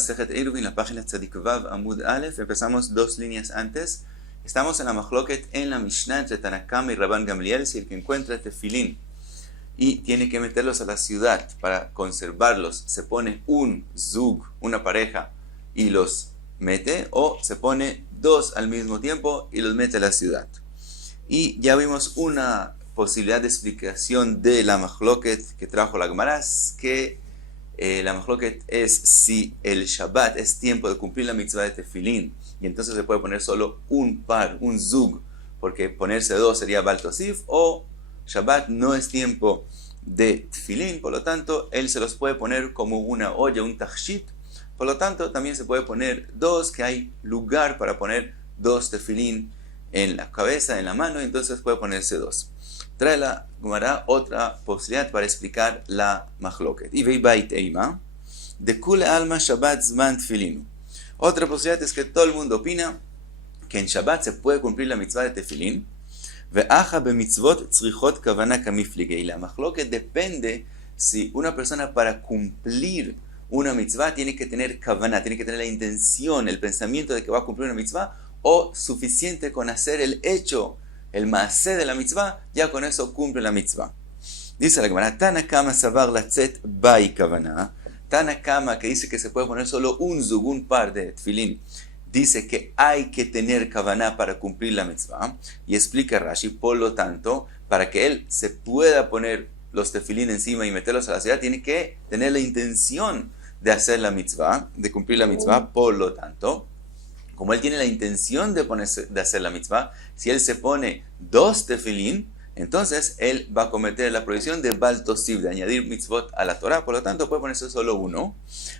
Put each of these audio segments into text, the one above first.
Masejet Eruvin, la página Tzadik Vav Amud Aleph. Empezamos 2 líneas antes. Estamos en la Machloket en la Mishnah entre Tanna Kama y Rabban Gamliel. Si el que encuentra tefilín y tiene que meterlos a la ciudad para conservarlos, se pone un zug, una pareja, y los mete, o se pone 2 al mismo tiempo y los mete a la ciudad. Y ya vimos una posibilidad de explicación de la Machloket que trajo la Gemara, que la Machloket es si el Shabbat es tiempo de cumplir la mitzvah de tefilín, y entonces se puede poner solo un par, un zug, porque ponerse 2 sería Bal Tosif, o Shabbat no es tiempo de tefilín, por lo tanto, él se los puede poner como una olla, un tachshit, por lo tanto, también se puede poner 2, que hay lugar para poner 2 tefilín en la cabeza, en la mano, y entonces puede ponerse 2. Trae la Gemara otra posibilidad para explicar la Machloket. Y veibait eima, de kule alma Shabbat zman tefilinu. Otra posibilidad es que todo el mundo opina que en Shabbat se puede cumplir la mitzvah de tefilín. Ve'acha bemitzvot tzrichot kavana kamiflige. Y la Machloket depende si una persona para cumplir una mitzvah tiene que tener kavana, tiene que tener la intención, el pensamiento de que va a cumplir una mitzvah, o suficiente con hacer el hecho, el maaseh de la mitzvah, ya con eso cumple la mitzvah. Dice la Gemara, Tanna Kama savar latzet bai kavana. Tanna Kama, que dice que se puede poner solo un zug, un par de tefilín, dice que hay que tener kavana para cumplir la mitzvah. Y explica Rashi, por lo tanto, para que él se pueda poner los tefilín encima y meterlos a la ciudad, tiene que tener la intención de hacer la mitzvah, de cumplir la mitzvah. Por lo tanto, como él tiene la intención de hacer la mitzvah, si él se pone 2 tefilín, entonces él va a cometer la prohibición de Bal Tosif, de añadir mitzvot a la Torah. Por lo tanto, puede ponerse solo 1.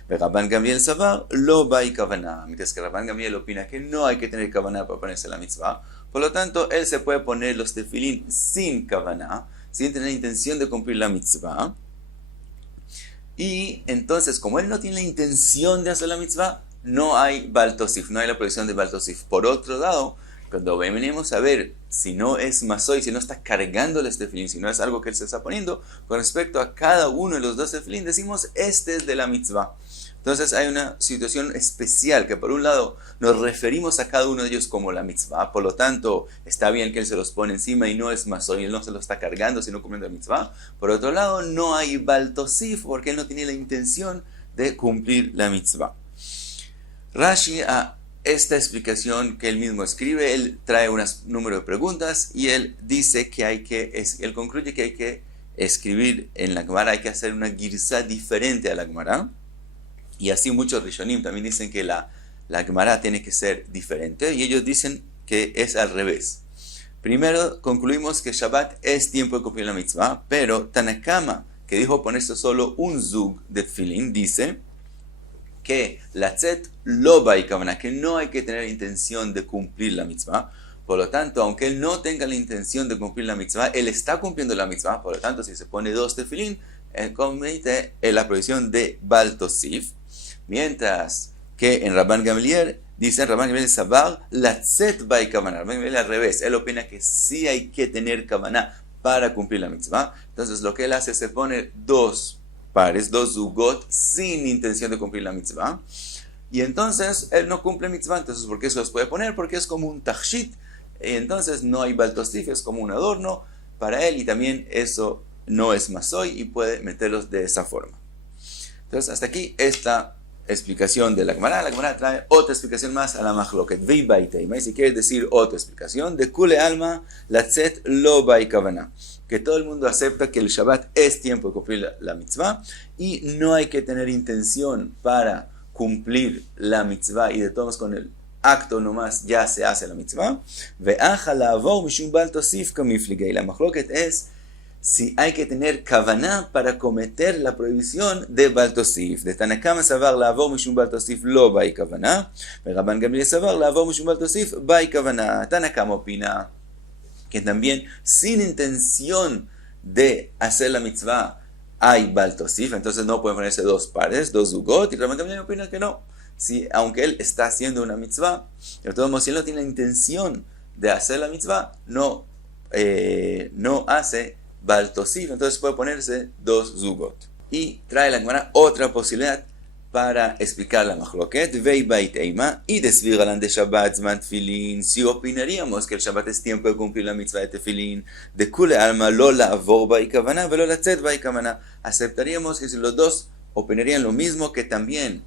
Rabban Gamliel savar lo bai kavana. Mientras que Rabban Gamliel opina que no hay que tener kavana para ponerse la mitzvah. Por lo tanto, él se puede poner los tefilín sin kavana, sin tener la intención de cumplir la mitzvah. Y entonces, como él no tiene la intención de hacer la mitzvah, no hay Bal Tosif, no hay la prohibición de Bal Tosif. Por otro lado, cuando venimos a ver si no es masoy, si no está cargando el tefilín, si no es algo que él se está poniendo, con respecto a cada uno de los 2 tefilín, decimos, este es de la mitzvah. Entonces hay una situación especial, que por un lado nos referimos a cada uno de ellos como la mitzvah, por lo tanto está bien que él se los pone encima y no es masoy, él no se lo está cargando, sino cumpliendo la mitzvah. Por otro lado, no hay Bal Tosif, porque él no tiene la intención de cumplir la mitzvah. Rashi, a esta explicación que él mismo escribe, él trae un número de preguntas y él dice que él concluye que hay que escribir en la Gemara, hay que hacer una girsá diferente a la Gemara. Y así muchos Rishonim también dicen que la Gemara tiene que ser diferente, y ellos dicen que es al revés. Primero concluimos que Shabbat es tiempo de cumplir la mitzvah, pero Tanna Kama, que dijo ponerse solo un zug de tefilín, dice que latzet lo bai kavana, que no hay que tener intención de cumplir la mitzvah. Por lo tanto, aunque él no tenga la intención de cumplir la mitzvah, él está cumpliendo la mitzvah. Por lo tanto, si se pone 2 tefilín, comete la prohibición de Bal Tosif. Mientras que en Rabban Gamliel, dice Rabban Gamliel savar latzet bai kavana. Rabban Gamliel al revés, él opina que sí hay que tener kavana para cumplir la mitzvah. Entonces lo que él hace es se pone 2 pares, 2 zugot, sin intención de cumplir la mitzvah. Y entonces él no cumple mitzvah. Entonces, ¿por qué se los puede poner? Porque es como un tachshit. Y entonces no hay Bal Tosif, es como un adorno para él. Y también eso no es masoy y puede meterlos de esa forma. Entonces, hasta aquí esta explicación de la Gemara. La Gemara trae otra explicación más a la Machloket. Y si quiere decir otra explicación, de kule alma latzet lo bai kavana, que todo el mundo acepta que el Shabbat es tiempo de cumplir la mitzvah y no hay que tener intención para cumplir la mitzvah, y de todos con el acto nomás ya se hace la mitzvah. Ve'acha la'avor mishum Bal Tosif kamiflige. Y la Machloket es si hay que tener kavana para cometer la prohibición de Bal Tosif. De Tanna Kama savar la'avor mishum Bal Tosif lo bai kavana, Rabban Gamliel savar la'avor mishum Bal Tosif bai kavana. Tanna Kama opina que también sin intención de hacer la mitzvah hay Bal Tosif, entonces no pueden ponerse 2 pares, 2 zugot, y Rabban Gamliel opina que no. Si, aunque él está haciendo una mitzvah, de todos modos, si él no tiene la intención de hacer la mitzvah, no hace Bal Tosif, entonces puede ponerse 2 zugot. Y trae la Gemara otra posibilidad para explicar la mahloket, vei bait eima, y desvir alan de Shabbat zman tefilin, si opinaríamos que el Shabbat es tiempo de cumplir la mitzvah de tefilin, de kule alma lo la'avor bai kavana, velo latzet bai kavana, aceptaríamos que si los dos opinarían lo mismo, que también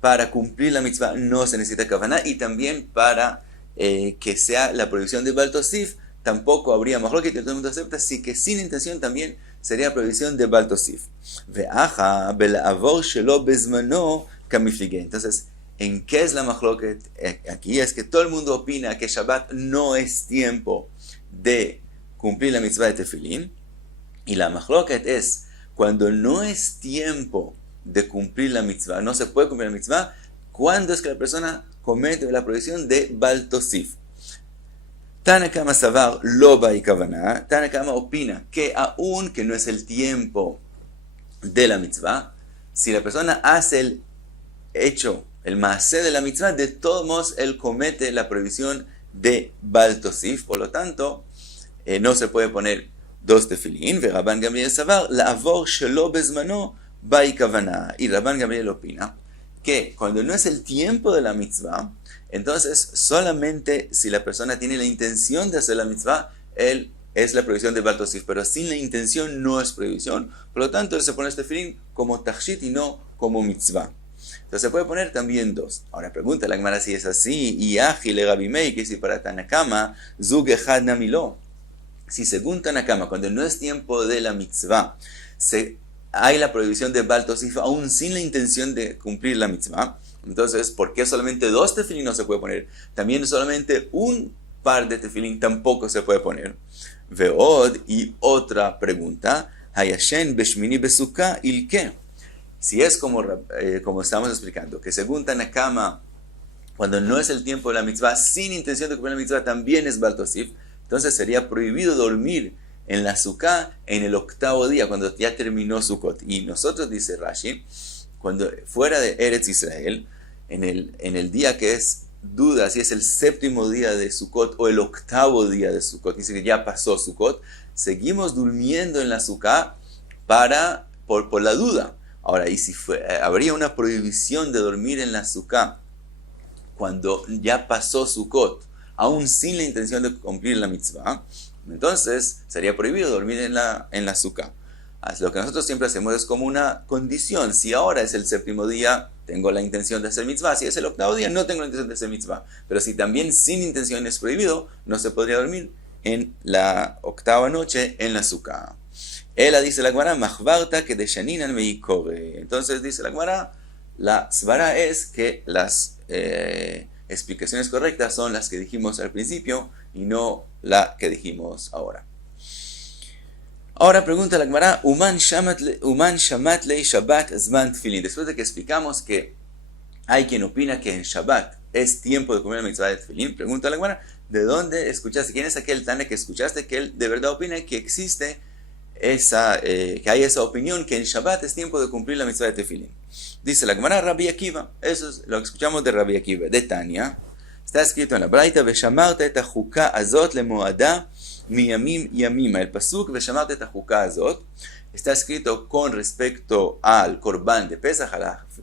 para cumplir la mitzvah no se necesita kavana, y también para que sea la prohibición de Baal Tosif, tampoco habría mahloket, que todo el mundo acepta, sí que sin intención también sería prohibición de Baal Tosif. Ve'aja bela'avor shelo bezmano kamiflige. Entonces, ¿en qué es la mahloket? Aquí es que todo el mundo opina que Shabbat no es tiempo de cumplir la mitzvah de tefilín, y la mahloket es cuando no es tiempo de cumplir la mitzvah, no se puede cumplir la mitzvah, cuando es que la persona comete la prohibición de Baal Tosif. Tanakama Savar lo bai kavana. Tanakama opina que aun que no es el tiempo de la mitzvah, si la persona hace el hecho, el maaseh de la mitzvah, de todos modos él comete la prohibición de Baal Tosif, por lo tanto no se puede poner dos tefilín. Ve Rabban Gamliel Savar la'avor shelo bezmano bai kavana. Y Rabban Gamliel opina que cuando no es el tiempo de la mitzvah, entonces solamente si la persona tiene la intención de hacer la mitzvah, él es la prohibición de Baal Tosif, pero sin la intención no es prohibición, por lo tanto él se pone este tefilín como tachshit y no como mitzvah. Entonces se puede poner también dos. Ahora pregunta la Gemara si es así, y aji le Rabbi Meir, que si para Tanakama, zug echad namilo. Si según Tanakama, cuando no es tiempo de la mitzvah, hay la prohibición de Baal Tosif aún sin la intención de cumplir la mitzvah, entonces, ¿por qué solamente dos tefilín no se puede poner? También solamente un par de tefilín tampoco se puede poner. Veod, y otra pregunta, hayashen beshmini besuka ilke. Si es como estamos explicando, que según Tanakama, cuando no es el tiempo de la mitzvah, sin intención de cumplir la mitzvah, también es Baal Tosif, entonces sería prohibido dormir en la suká en el octavo día, cuando ya terminó Sukkot. Y nosotros, dice Rashi, cuando fuera de Eretz Israel, en el día que es duda si es el séptimo día de Sukkot o el octavo día de Sukkot, dice que ya pasó Sukkot, seguimos durmiendo en la suká por la duda. Ahora, y si habría una prohibición de dormir en la suká cuando ya pasó Sukkot, aún sin la intención de cumplir la mitzvah, entonces sería prohibido dormir en la suká. Lo que nosotros siempre hacemos es como una condición. Si ahora es el séptimo día, tengo la intención de hacer mitzvah. Si es el octavo día, no tengo la intención de hacer mitzvah. Pero si también sin intención es prohibido, no se podría dormir en la octava noche en la suká. Ella dice la Gemara, machvarta que de shaninan meikore. Entonces dice la Gemara, la svara es que las explicaciones correctas son las que dijimos al principio y no la que dijimos ahora. Ahora pregunta la Gemara, Uman shamat lei Shabbat zman tefilin. Después de que explicamos que hay quien opina que en Shabbat es tiempo de comer la mitzvah de tefilin, pregunta la Gemara, ¿de dónde escuchaste? ¿Quién es aquel Tane que escuchaste que él de verdad opina que existe que hay esa opinión que en Shabbat es tiempo de cumplir la mitzvah de tefilin? Dice la Gemara, Rabbi Akiva. Eso es lo que escuchamos de Rabbi Akiva. De Tania, está escrito en la Braita, Veshamarta et hachuka azot lemoada miyamim yamima. El pasuk Veshamarta et hachuka azot está escrito con respecto al Korban de Pesach,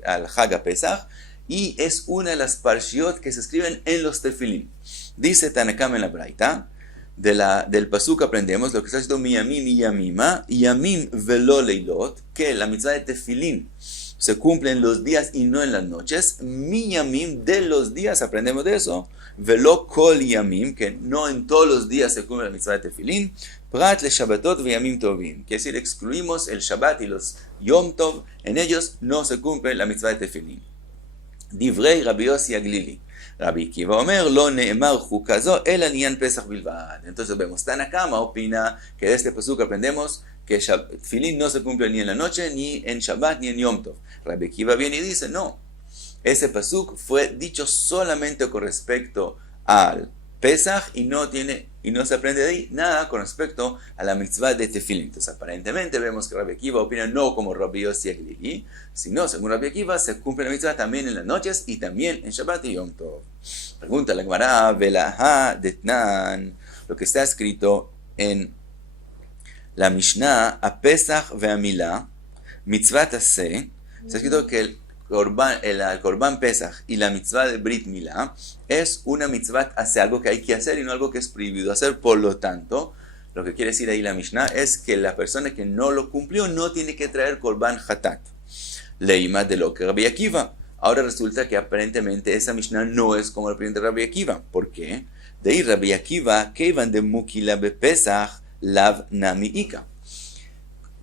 al Haga Pesach, y es una de las parshiot que se escriben en los tefilin. Dice Tanakam en la Braita, del pasuk aprendemos lo que está escrito miyamim yamima, yamim velo leilot, que la mitzvah de tefilin se cumple en los días y no en las noches. Miyamim, de los días, aprendemos de eso. Velo kol yamim, que no en todos los días se cumple la mitzvah de tefilin. Prat le shabbatot ve yamim tovim, que es decir, excluimos el shabbat y los yom tov, en ellos no se cumple la mitzvah de tefilin. Divrei Rabbi Yossi Aglili. Rabbi Akiva Omer, lo ne'emar chukazo, el aniyan Pesach bilvad. Entonces vemos, Tanakama opina que de este pasuk aprendemos que tefilin no se cumple ni en la noche, ni en Shabbat, ni en Yom Tov. Rabbi Akiva viene y dice, no, ese pasuk fue dicho solamente con respecto al Pesach y no se aprende de ahí nada con respecto a la mitzvah de tefilin. Entonces aparentemente vemos que Rabbi Akiva opina no como Rabbi Yossi Aglili, sino según Rabbi Akiva se cumple la mitzvah también en las noches y también en Shabbat y Yom Tov. Pregunta la Gemara, Velaha detnan, lo que está escrito en la Mishnah, a Pesach ve Amila, mitzvah taseh, está escrito que el Korban Pesach y la mitzvah de Brit Milá es una mitzvah hacia algo que hay que hacer y no algo que es prohibido hacer. Por lo tanto, lo que quiere decir ahí la Mishnah es que la persona que no lo cumplió no tiene que traer Korban Hatat. Leima de lo que Rabbi Akiva. Ahora resulta que aparentemente esa Mishnah no es como la opinión de Rabbi Akiva. ¿Por qué? De ahí Rabbi Akiva, Kevan de Mukila Bepesach, Lav Nami Ika.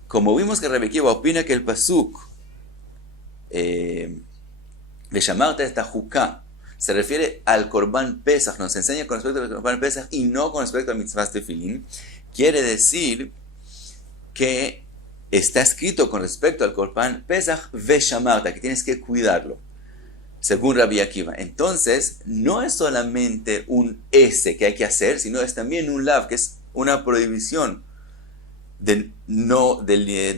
Como vimos que Rabbi Akiva opina que el pasuk de llamarte esta juká se refiere al Korban Pesach, nos enseña con respecto al Korban Pesach y no con respecto al mitzvah tefilín, quiere decir que está escrito con respecto al Korban Pesach ve llamarta, que tienes que cuidarlo, según Rabbi Akiva. Entonces, no es solamente un S que hay que hacer, sino es también un lav, que es una prohibición de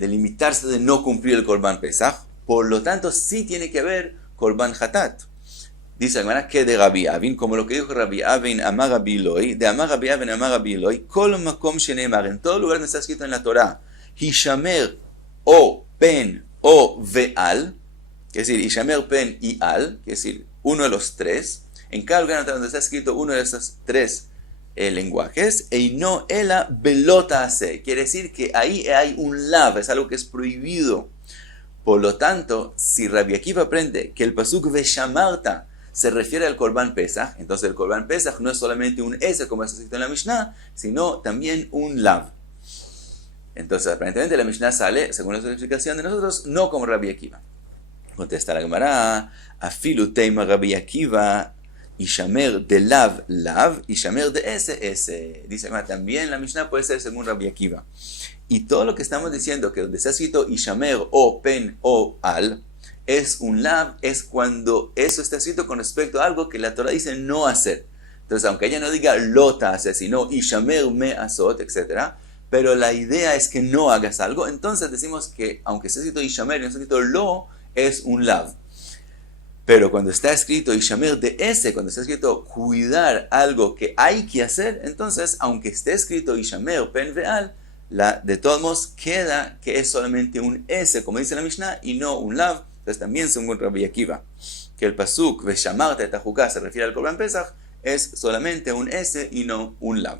limitarse, de no cumplir el Korban Pesach. Por lo tanto, sí tiene que haber Korban Hatat. Dice la Gemara que de Rabbi Avin, como lo que dijo Rabbi Avin, Amar Rabbi Eloi, de Amar Rabbi Avin, Amar Rabbi Eloi, Kol Makom Sheneemar, en todo lugar donde está escrito en la Torah, Hishamer o Pen o Veal, que es decir, Hishamer Pen y Al, que es decir, uno de los tres, en cada lugar donde está escrito uno de esos tres lenguajes, Eino Ela Belota Hace, quiere decir que ahí hay un lav, es algo que es prohibido. Por lo tanto, si Rabbi Akiva aprende que el pasuk Veshamarta se refiere al Korban Pesach, entonces el Korban Pesach no es solamente un S como está escrito en la Mishnah, sino también un lav. Entonces, aparentemente la Mishnah sale, según la explicación de nosotros, no como Rabbi Akiva. Contesta la Gemara, Afilu Teima Rabbi Akiva, Ishamer de lav, lav, Ishamer de S. Dice también la Mishnah puede ser según Rabbi Akiva. Y todo lo que estamos diciendo, que donde está escrito Ishamer o Pen o Al, es un lav, es cuando eso está escrito con respecto a algo que la Torah dice no hacer. Entonces, aunque ella no diga lota hacer, sino Ishamer me azot, etc., pero la idea es que no hagas algo, entonces decimos que, aunque esté escrito Ishamer y no está escrito lo, es un lav. Pero cuando está escrito Ishamer de S, cuando está escrito cuidar algo que hay que hacer, entonces, aunque esté escrito Ishamer, Pen veal, de todos modos queda que es solamente un S, como dice la Mishnah, y no un lav. Entonces también según Rabbi Akiva, que el pasuk Veshamarta et hajuká se refiere al Korban Pesach, es solamente un S y no un lav.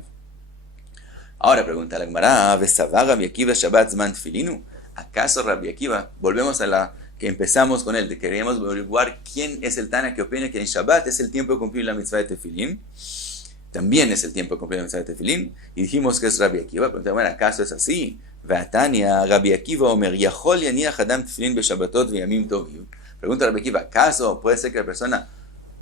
Ahora pregunta la Gemara, ¿Vesavar Rabbi Akiva Shabbat Zman Tfilinu? ¿Acaso Rabbi Akiva, volvemos a la que empezamos con él, de que queríamos averiguar quién es el Tana que opina que en Shabbat es el tiempo de cumplir la mitzvah de Tefilín? También es el tiempo de cumplir la mitzvah de Tefilín, y dijimos que es Rabbi Akiva. Pregunta, bueno, ¿acaso es así? Ve'atania Rabbi Akiva Omer Yachol Yaniach Adam Tefilín Beshabbatot V'yamim Tovim. Pregunta Rabbi Akiva, ¿acaso puede ser que la persona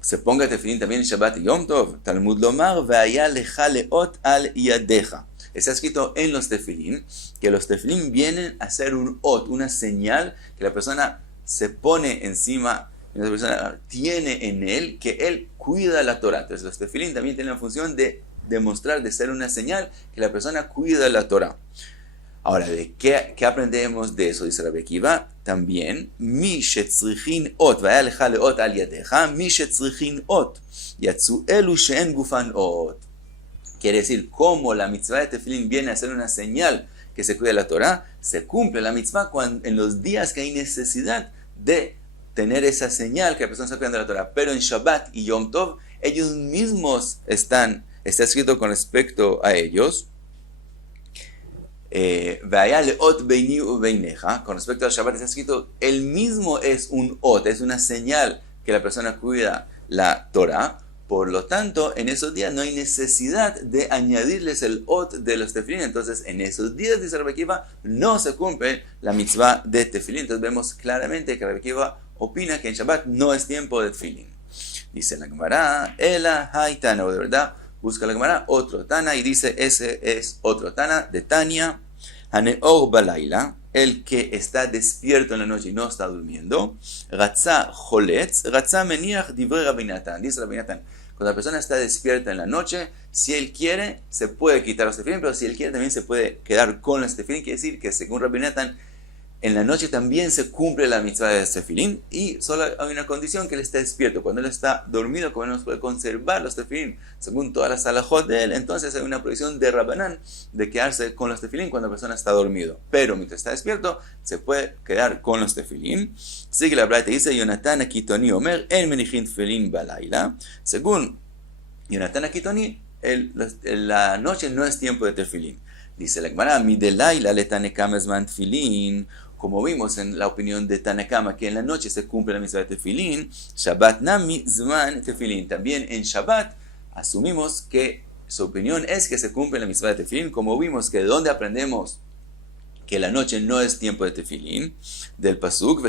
se ponga Tefilín también en Shabbat y Yom Tov? Talmud Lomar Ve'aya lecha leot al yadeja. Está escrito en los tefilín que los tefilín vienen a ser un ot, una señal que la persona se pone encima, la persona tiene en él, que él cuida la Torah. Entonces los tefilín también tienen la función de demostrar, de ser una señal que la persona cuida la Torah. Ahora, ¿de qué aprendemos de eso? Dice Rabbi Akiva, también, mi shetzrichin ot, vaya lecha leot al yadeja, mi shetzrichin ot, yatsu elu she'en gufan ot. Quiere decir, como la mitzvah de Tefilín viene a ser una señal que se cuida la Torah, se cumple la mitzvah en los días que hay necesidad de tener esa señal que la persona está cuidando la Torah. Pero en Shabbat y Yom Tov, ellos mismos está escrito con respecto a ellos, vaya leot beini u beineja, con respecto al Shabbat está escrito, el mismo es un ot, es una señal que la persona cuida la Torah. Por lo tanto, en esos días no hay necesidad de añadirles el ot de los tefilín. Entonces, en esos días, dice Rabbi Akiva, no se cumple la mitzvah de tefilín. Entonces, vemos claramente que Rabbi Akiva opina que en Shabbat no es tiempo de tefilín. Dice la Gemara, Ela Haitana, o de verdad, busca la Gemara otro Tana y dice, ese es otro Tana de Tania, Haneor Balaila, el que está despierto en la noche y no está durmiendo, Ratzah Joletz, Ratzah Meniach Divrei Rabbi Natan. Dice Rabbi Natan, cuando la persona está despierta en la noche, si él quiere, se puede quitar los tefilín, pero si él quiere también se puede quedar con los tefilín. Quiere decir que según Rabbi Natan, en la noche también se cumple la mitzvah de tefilín y solo hay una condición, que él está despierto. Cuando él está dormido, como él no puede conservar los tefilín según todas las halajot de él, entonces hay una prohibición de Rabbanán de quedarse con los tefilín cuando la persona está dormido. Pero mientras está despierto, se puede quedar con los tefilín. Sigue la braita, dice Yonatan Akitoni Omer, en menichin tefilín balayla. Según Yonatan Akitoni, la noche no es tiempo de tefilín. Dice la Gemara, mi de laila le tanekama zman tefilín. Como vimos en la opinión de Tanakama, que en la noche se cumple la mitzvah de tefilín, Shabbat nami zman tefilín. También en Shabbat asumimos que su opinión es que se cumple la mitzvah de tefilín. Como vimos que de dónde aprendemos que la noche no es tiempo de tefilín, del pasuk,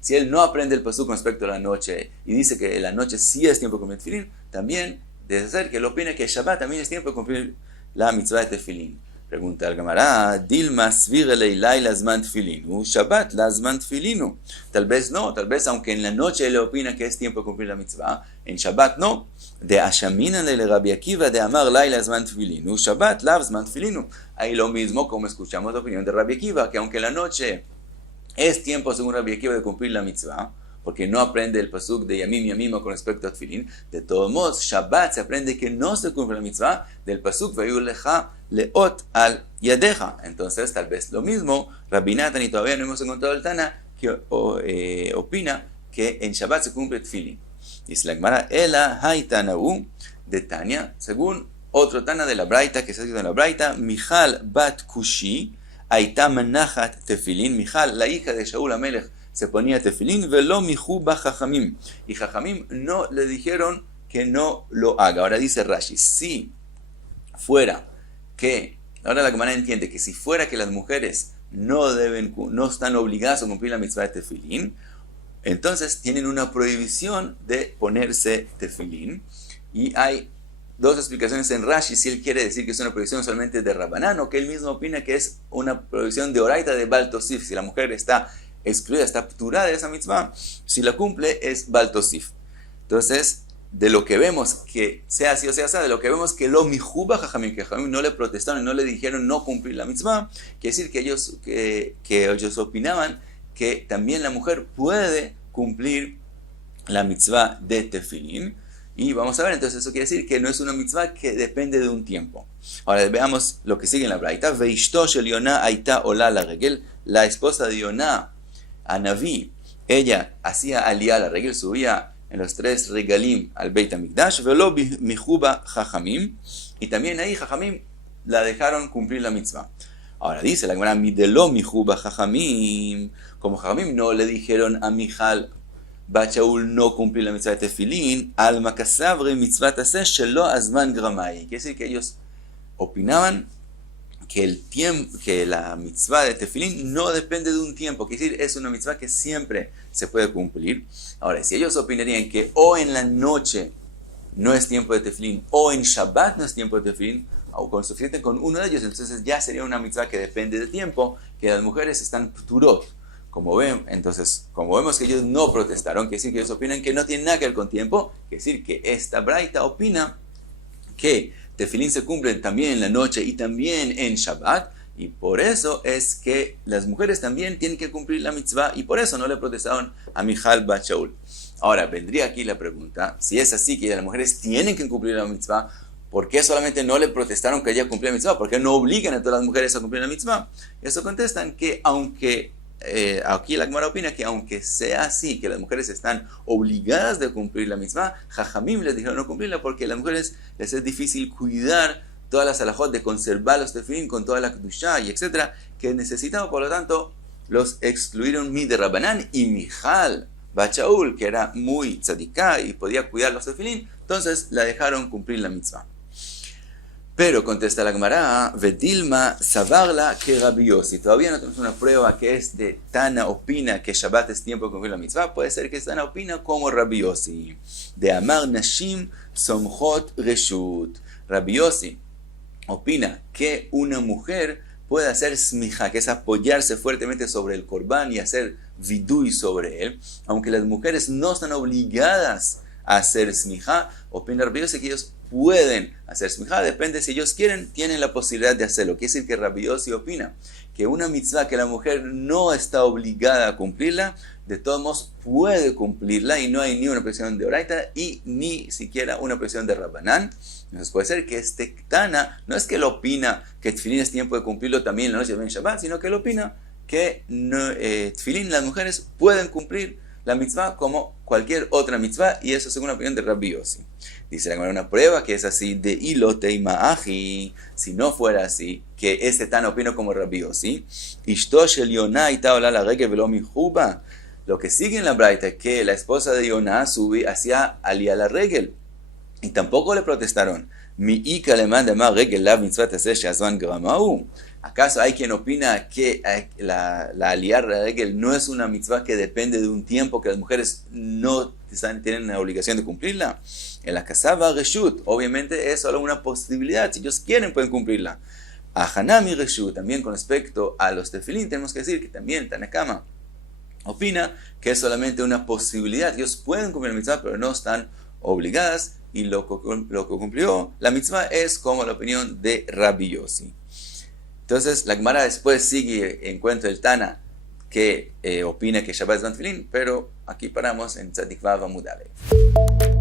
si él no aprende el pasuk con respecto a la noche y dice que la noche sí es tiempo de cumplir tefilín, también debe ser que él opina que Shabbat también es tiempo de cumplir la mitzvah de tefilín. Pregunta al Gemara, Dilma svírele laila zman tefilinu, Shabbat la zman tefilinu. Tal vez no, tal vez aunque en la noche él opina que es tiempo de cumplir la mitzvah, en Shabbat no. De Ashamina le Rabbi Akiva de amar laila zman tefilinu, Shabbat la zman tefilinu. Ahí lo mismo como escuchamos la opinión de Rabbi Akiva, que aunque en la noche es tiempo según Rabbi Akiva de cumplir la mitzvah, porque no aprende el pasuk de Yamim Yamima con respecto a tefilín, de todos modos, Shabbat se aprende que no se cumple la mitzvah del pasuk Vayulecha leot al yadeja. Entonces, tal vez lo mismo, Rabbi Natan, y todavía no hemos encontrado el Tana que opina que en Shabbat se cumple tefilín. Dice la Gemara, Ela Haitanau de Tania, según otro Tana de la Braita, que se ha escrito en la Braita, Michal bat Kushi, Aita Manachat tefilín. Michal, la hija de Shaul Amelech, se ponía tefilín, velo mihu ba jajamim. Y jajamim no le dijeron que no lo haga. Ahora dice Rashi, si fuera que, ahora la Gemara entiende que si fuera que las mujeres no están obligadas a cumplir la mitzvah de tefilín, entonces tienen una prohibición de ponerse tefilín. Y hay dos explicaciones en Rashi, si él quiere decir que es una prohibición solamente de Rabbanán, o que él mismo opina que es una prohibición de Oraita de Baal Tosif. Si la mujer está excluida, está apturada de esa mitzvah, si la cumple es Baal Tosif. Entonces, de lo que vemos que sea así o sea así, de lo que vemos que lo mijuba jajamim, que jajamim no le protestaron y no le dijeron no cumplir la mitzvah, quiere decir que ellos opinaban que también la mujer puede cumplir la mitzvah de tefilín. Y vamos a ver, entonces eso quiere decir que no es una mitzvah que depende de un tiempo. Ahora veamos lo que sigue en la Braita. Veishto shel Yonah aita ola la regel. La esposa de Yonah, Anaví, ella hacía aliyah la regel, subía en los 3 regalim al Beit HaMikdash, velo mijuba jajamim, y también ahí jajamim la dejaron cumplir la mitzvah. Ahora dice la Gemara, midelo mijuba jajamim, como jajamim no le dijeron a Michal bat Shaul no cumplir la mitzvah de tefilín, al makasabre mitzvah taseh shelo azman gramai. Quiere decir que ellos opinaban que la mitzvah de tefilín no depende de un tiempo, quiere decir, es una mitzvah que siempre se puede cumplir. Ahora, si ellos opinarían que o en la noche no es tiempo de tefilín, o en Shabbat no es tiempo de tefilín, o con suficiente con uno de ellos, entonces ya sería una mitzvah que depende de tiempo, que las mujeres están pturot. Como vemos que ellos no protestaron, quiere decir que ellos opinan que no tiene nada que ver con tiempo, quiere decir que esta braita opina que tefilín se cumplen también en la noche y también en Shabbat, y por eso es que las mujeres también tienen que cumplir la mitzvah, y por eso no le protestaron a Michal bat Shaul. Ahora, vendría aquí la pregunta, si es así que las mujeres tienen que cumplir la mitzvah, ¿por qué solamente no le protestaron que ella cumplía la mitzvah? ¿Por qué no obligan a todas las mujeres a cumplir la mitzvah? Y eso contestan que aunque aquí la Gemara opina que aunque sea así, que las mujeres están obligadas de cumplir la mitzvah, jajamim les dijeron no cumplirla porque a las mujeres les es difícil cuidar todas las halajot de conservar los tefilín con toda la kedushá y etcétera, que necesitaban, por lo tanto, los excluyeron mi de Rabbanán y Michal bat Shaul, que era muy tzadiká y podía cuidar los tefilín, entonces la dejaron cumplir la mitzvah. Pero contesta la Gemara, Vedilma savarla que Rabbi Yossi. Todavía no tenemos una prueba que Tana opina que Shabbat es tiempo de cumplir la mitzvah. Puede ser que Tana opina como Rabbi Yossi. De amar nashim somchot reshut. Rabbi Yossi opina que una mujer puede hacer smija, que es apoyarse fuertemente sobre el corbán y hacer vidui sobre él, aunque las mujeres no están obligadas hacer smijá. Opina Rabbi Yossi que ellos pueden hacer smijá, depende si ellos quieren, tienen la posibilidad de hacerlo. Quiere decir que Rabbi Yossi opina que una mitzvah que la mujer no está obligada a cumplirla, de todos modos puede cumplirla y no hay ni una presión de oraita y ni siquiera una presión de Rabbanán. Entonces puede ser que este Tana no es que él opina que tefilín es tiempo de cumplirlo también en la noche de Ben Shabbat, sino que él opina que tefilín las mujeres pueden cumplir la mitzvah como cualquier otra mitzvah, y eso según la opinión de Rabbi Yossi. Dice la Gemara, una prueba que es así de ilote y maaji, si no fuera así, que este Tana opina como Rabbi Yossi, ishto shel Yonah ita ola la regel velo mijuba. Lo que sigue en la braita es que la esposa de Yonah hacía alía la regel y tampoco le protestaron. Mi ika le manda más regel la mitzvah tase shazvan gramau. ¿Acaso hay quien opina que la aliyah la regel no es una mitzvah que depende de un tiempo que las mujeres no tienen la obligación de cumplirla? En la casaba reshut, obviamente es solo una posibilidad. Si ellos quieren pueden cumplirla. A Hanami reshut, también con respecto a los tefilín, tenemos que decir que también Tanakama opina que es solamente una posibilidad. Ellos pueden cumplir la mitzvah, pero no están obligadas. Y lo que cumplió la mitzvah es como la opinión de Rabbi Yossi. Entonces, la Gemara después sigue en cuento del Tana que opina que Shabbat es Tefilín, pero aquí paramos en Tzadik Vav Amud Aleph.